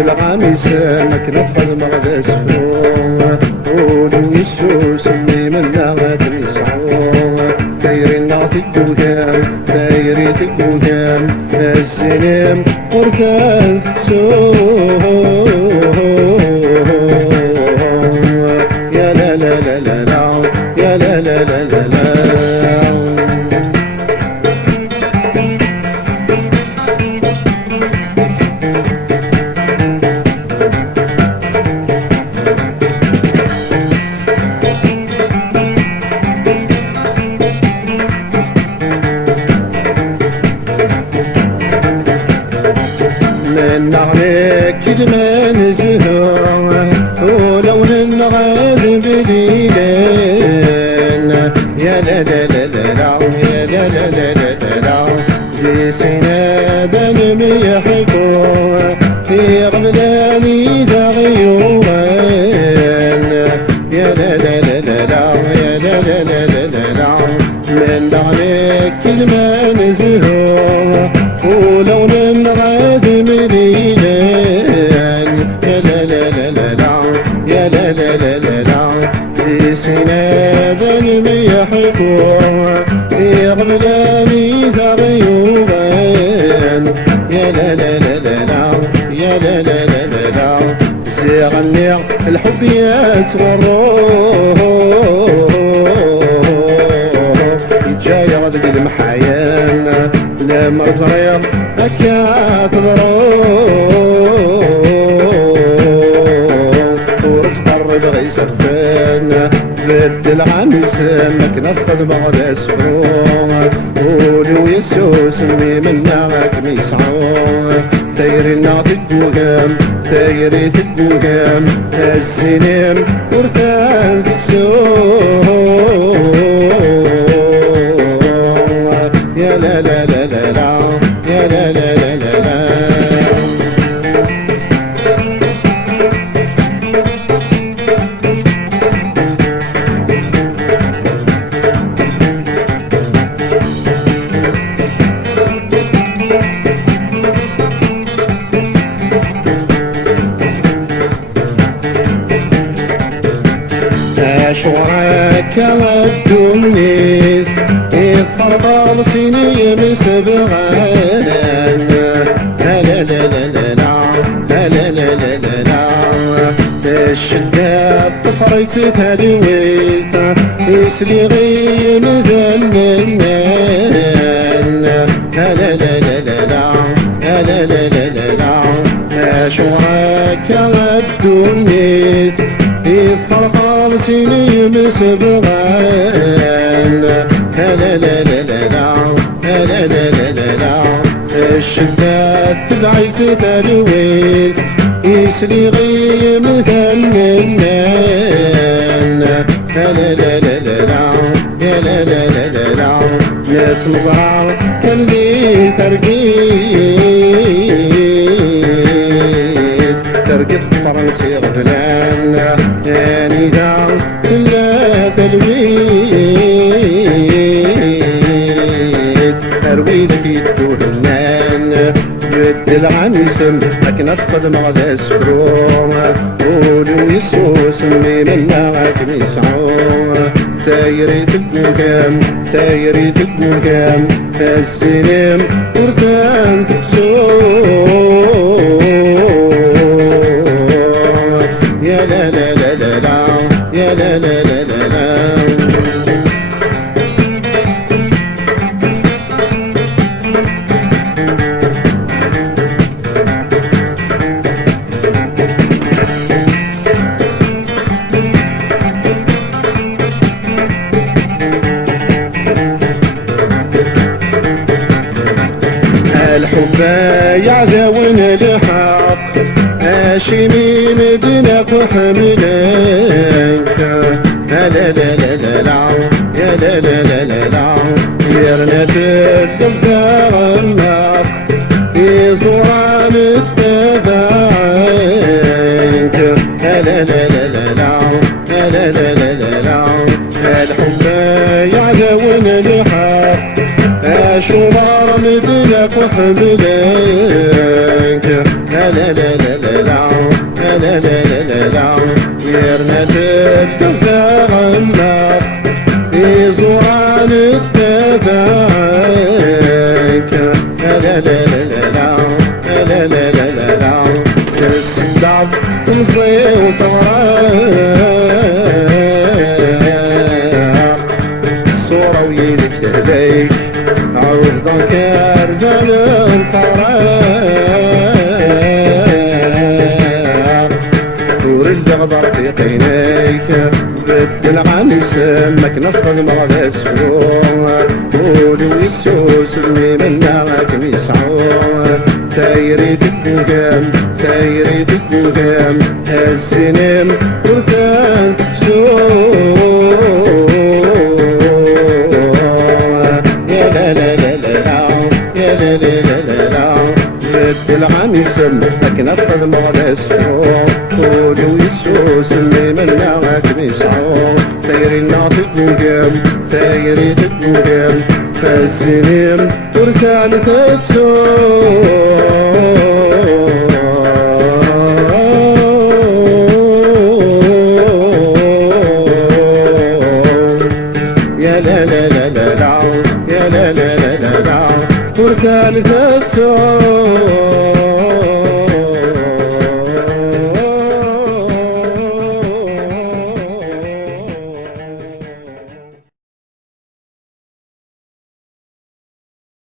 الغامس مكنة قدمة غدا سفرو قولو يسوس اللي منا غادر يسعو دايرين نعطي الدوكام دايري الدوكام السلام قرفان يا لا لا لا لا لا يا لا لا لا لا لا من عليك المان زهرة ولو نغاد بليلان يا لا لا لا لا يا لا لا لا لا في سنادا ميحكوا في غبلاني ذا غيوان يا لا لا لا لا يا لا لا لا لا من عليك المان زهرة ولو نغاد مليلان يا لا لا لا لا يا لا لا لا لا في سنادا ميحكوا في غبلاني ذا غيوبان يا لا لا لا لا يا لا لا لا لا زيغني الحب يتغروه جاي غدق المحايان لا مرزريق هكا تضروه ورزق الرد غيسفان بدل عن سمك نفض بغدا سفروه قولوا يسوس اللي منا غاك ميسعوه تايري نعطي الدوغام تايري الدوغام السلام ورثان يا لا لا لا لا لا يا لا لا لا لا لا أشعرك ودمني الفرقان صيني مسبغان لا لا لا لا لا لا لا لا لا لا الشداد طفريت تدويت يسلي غين ذننان لا لا لا لا لا لا لا لا لا لا أشعرك ودمني الفرقان صيني مسبغان لا لا لا لا لا لا لا لا لا الشداد تبعيت تلويت يسري غيم ثننان لا لا لا لا لا يا لا لا لا لا ناس مزعر كان لي ترقيت فرنسي غفلان يعني ذا كلا تلويت ترويدك يدولنان بدل عن اسم لكن اتخذ مغدا سفروه قولوا يسوس اللي منا غاك ميسعوه تايري تبوكام تايري تبوكام السلام ورثان يا لا لا لا لا لا يا لا لا لا لا لا الحب يعزون الحق هاشمي مدنك وحملانك لا لا لا لا لا يا لا لا لا لا يرنا تدفع النار في صورة متبعينك لا لا لا لا لا لا لا لا لا الحب يعزون الحق شرار مثلك وحملك لا لا لا لا لا لا لا لا لا لا غيرنا تتفاق عمار في زوران التفاعيك لا لا لا لا لا لا لا لا لا لا الصداع تنصي وتغرق الصورة ويدك تهديك عوض ذكر جنون قرار طور الجغبر في قينيك بدل عن سمك نفض مرض السوء قول ويسوس اللي منك ميسعون تايري تتنقم تايري تتنقم السنين ورثان سوء يا لا لا لا لا يا لا لا لا لا بدل عن سمك نفض مرض السوء قول ويسوس اللي منك ميسعون تايري ناطق نقم تايري تتنقم فالسنين تركان تتسوق يا لا لا لا لا لا يا لا لا لا لا لا تركان تتسوق